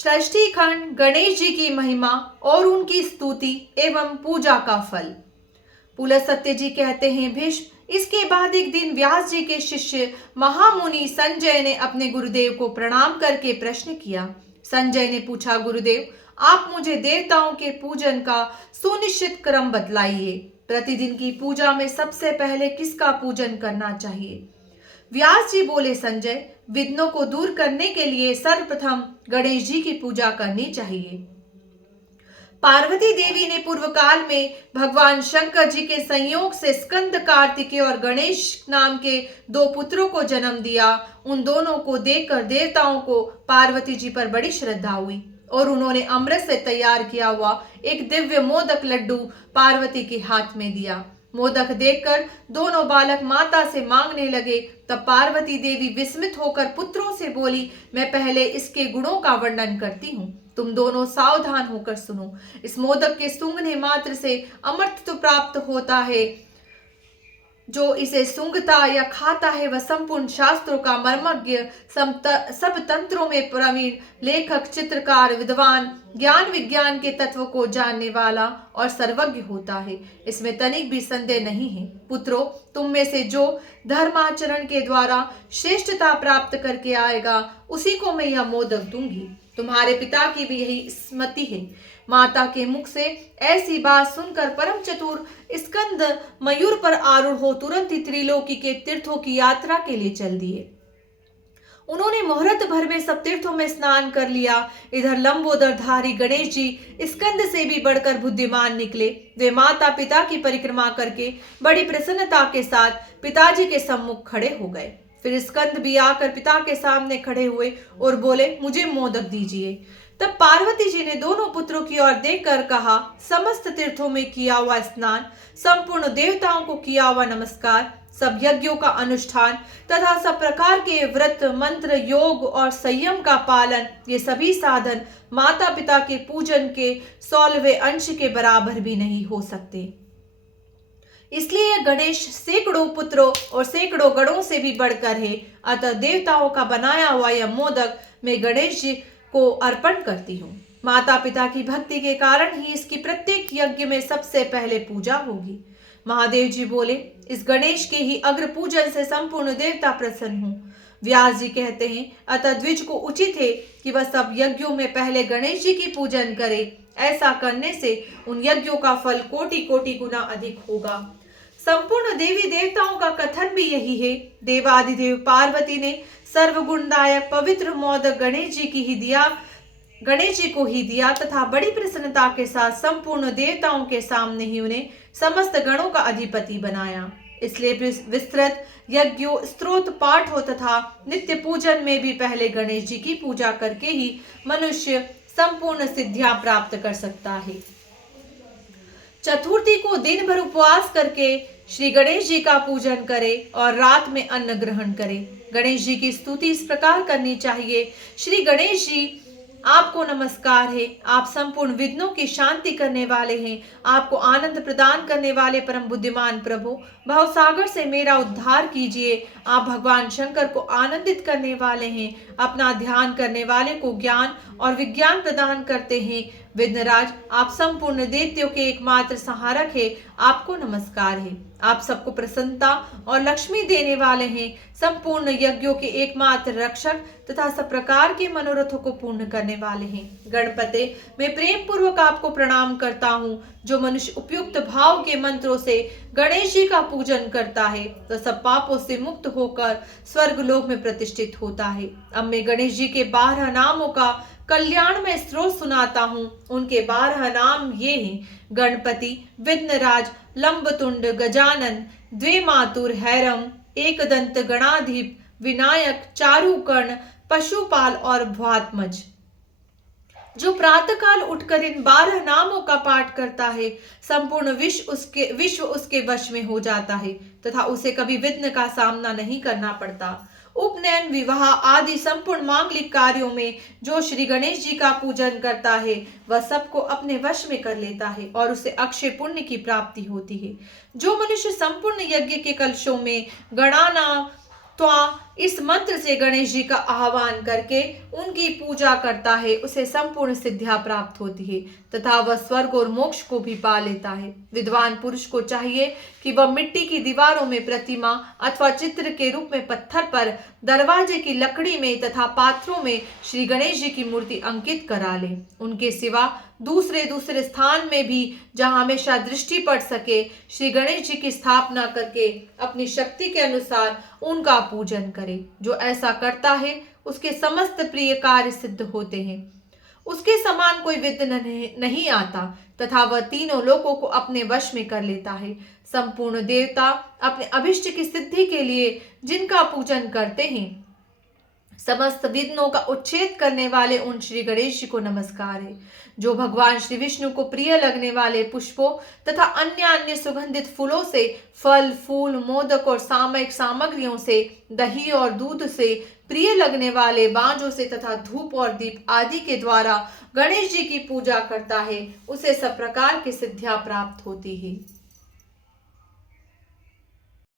षष्ठी खंड गणेश जी की महिमा और उनकी स्तुति एवं पूजा का फल। पुलस्त्य जी कहते हैं, भीष्म, इसके बाद एक दिन व्यास जी के शिष्य महामुनि संजय ने अपने गुरुदेव को प्रणाम करके प्रश्न किया। संजय ने पूछा, गुरुदेव, आप मुझे देवताओं के पूजन का सुनिश्चित क्रम बतलाइए। प्रतिदिन की पूजा में सबसे पहले किसका पूजन करना चाहिए? व्यास जी बोले, संजय, विघ्नों को दूर करने के लिए सर्वप्रथम गणेश जी की पूजा करनी चाहिए। पार्वती देवी ने पूर्व काल में भगवान शंकर जी के संयोग से स्कंद कार्तिकेय और गणेश नाम के दो पुत्रों को जन्म दिया। उन दोनों को देखकर देवताओं को पार्वती जी पर बड़ी श्रद्धा हुई और उन्होंने अमृत से तैयार किया हुआ एक दिव्य मोदक लड्डू पार्वती के हाथ में दिया। मोदक देखकर दोनों बालक माता से मांगने लगे। तब पार्वती देवी विस्मित होकर पुत्रों से बोली, मैं पहले इसके गुणों का वर्णन करती हूँ, तुम दोनों सावधान होकर सुनो। इस मोदक के सूंघने मात्र से अमृत प्राप्त होता है। जो इसे सूंघता या खाता है वह संपूर्ण शास्त्रों का मर्मज्ञ, सब तंत्रों में प्रवीण, लेखक, चित्रकार, विद्वान, ज्ञान विज्ञान के तत्व को जानने वाला और सर्वज्ञ होता है। इसमें तनिक भी संदेह नहीं है। पुत्रों, तुम में से जो धर्माचरण के द्वारा श्रेष्ठता प्राप्त करके आएगा उसी को मैं यह मोदक दूंगी। तुम्हारे पिता की भी यही स्मृति है। माता के मुख से ऐसी बात सुनकर परम चतुर स्कंद मयूर पर आरूढ़ हो तुरंत ही त्रिलोकी के तीर्थों की यात्रा के लिए चल दिए। उन्होंने मुहूर्त भर में सब तीर्थों में स्नान कर लिया। इधर लंबोदरधारी गणेश जी स्कंद से भी बढ़कर बुद्धिमान निकले। वे माता पिता की परिक्रमा करके बड़ी प्रसन्नता के साथ पिताजी के सम्मुख खड़े हो गए। फिर स्कंद भी आकर पिता के सामने खड़े हुए और बोले, मुझे मोदक दीजिए। तब पार्वती जी ने दोनों पुत्रों की ओर देखकर कहा, समस्त तीर्थों में किया हुआ स्नान, संपूर्ण देवताओं को किया हुआ नमस्कार, सब यज्ञों का अनुष्ठान तथा सब प्रकार के व्रत, मंत्र, योग और संयम का पालन, ये सभी साधन माता पिता के पूजन के 16वें अंश के बराबर भी नहीं हो सकते। इसलिए यह गणेश सैकड़ों पुत्रों और सैकड़ों गणों से भी बढ़कर है। अतः देवताओं का बनाया हुआ यह मोदक मैं गणेश जी को अर्पण करती हूँ। माता पिता की भक्ति के कारण ही इसकी प्रत्येक यज्ञ में सबसे पहले पूजा होगी। महादेव जी बोले, इस गणेश के ही अग्र पूजन से संपूर्ण देवता प्रसन्न हूँ। व्यास जी कहते हैं, अतः द्विज को उचित है कि वह सब यज्ञों में पहले गणेश जी की पूजन करे। ऐसा करने से उन यज्ञों का फल कोटि कोटि गुना अधिक होगा। संपूर्ण देवी देवताओं का कथन भी यही है। देवादिदेव पार्वती ने सर्वगुणदायक पवित्र मोदक गणेश जी को ही दिया तथा बड़ी प्रसन्नता के साथ संपूर्ण देवताओं के सामने ही उन्हें समस्त गणों का अधिपति बनाया। इसलिए विस्तृत यज्ञों, स्तोत्र पाठ हो तथा नित्य पूजन में भी पहले गणेश जी की पूजा करके ही मनुष्य संपूर्ण सिद्धियां प्राप्त कर सकता है। चतुर्थी को दिन भर उपवास करके श्री गणेश जी का पूजन करे और रात में अन्न ग्रहण करे। गणेश जी की स्तुति इस प्रकार करनी चाहिए, श्री गणेश जी, आपको नमस्कार है। आप संपूर्ण विघ्नों की शांति करने वाले हैं। आपको आनंद प्रदान करने वाले परम बुद्धिमान प्रभु, भवसागर से मेरा उद्धार कीजिए। आप भगवान शंकर को आनंदित करने वाले हैं। अपना ध्यान करने वाले को ज्ञान और विज्ञान प्रदान करते हैं। विघ्नराज, आप संपूर्ण दैत्यों के एकमात्र सहारक है। आपको नमस्कार है। आप सबको प्रसन्नता और लक्ष्मी देने वाले हैं। संपूर्ण यज्ञों के एकमात्र रक्षक तथा सब प्रकार के मनोरथों को पूर्ण करने वाले हैं। गणपते, मैं प्रेम पूर्वक आपको प्रणाम करता हूँ। जो मनुष्य उपयुक्त भाव के मंत्रों से गणेश जी का पूजन करता है तो सब पापों से मुक्त होकर स्वर्ग लोक में प्रतिष्ठित होता है। अब मैं गणेश जी के 12 नामों का कल्याण में स्रोत सुनाता हूँ। उनके 12 नाम ये हैं, गणपति, विघ्नराज, लंबतुंड, गजानन, द्विमातुर, हैरम, एकदंत, गणाधिप, विनायक, चारुकर्ण, पशुपाल और भ्वात्मज। जो प्रातःकाल उठकर इन 12 नामों का पाठ करता है, संपूर्ण विश्व उसके वश में हो जाता है तथा उसे कभी विघ्न का सामना नहीं करना पड़ता। उपनयन, विवाह आदि संपूर्ण मांगलिक कार्यों में जो श्री गणेश जी का पूजन करता है वह सबको अपने वश में कर लेता है और उसे अक्षय पुण्य की प्राप्ति होती है। जो मनुष्य संपूर्ण यज्ञ के कलशों में गणाना त्वा इस मंत्र से गणेश जी का आह्वान करके उनकी पूजा करता है, उसे संपूर्ण सिद्धियां प्राप्त होती है तथा वह स्वर्ग और मोक्ष को भी पा लेता है। विद्वान पुरुष को चाहिए कि वह मिट्टी की दीवारों में प्रतिमा अथवा चित्र के रूप में पत्थर पर, दरवाजे की लकड़ी में तथा पात्रों में श्री गणेश जी की मूर्ति अंकित करा ले। उनके सिवा दूसरे स्थान में भी जहां हमेशा दृष्टि पड़ सके, श्री गणेश जी की स्थापना करके अपनी शक्ति के अनुसार उनका पूजन करे। जो ऐसा करता है उसके समस्त प्रिय कार्य सिद्ध होते हैं। उसके समान कोई विघ्न नहीं आता तथा वह तीनों लोकों को अपने वश में कर लेता है। संपूर्ण देवता अपने अभिष्ट की सिद्धि के लिए जिनका पूजन करते हैं, समस्त विघ्नों का उच्छेद करने वाले उन श्री गणेश जी को नमस्कार है। जो भगवान श्री विष्णु को प्रिय लगने वाले पुष्पों तथा अन्य सुगंधित फूलों से, फल फूल, मोदक और सामयिक सामग्रियों से, दही और दूध से, प्रिय लगने वाले बांजों से तथा धूप और दीप आदि के द्वारा गणेश जी की पूजा करता है, उसे सब प्रकार की सिद्धियां प्राप्त होती है।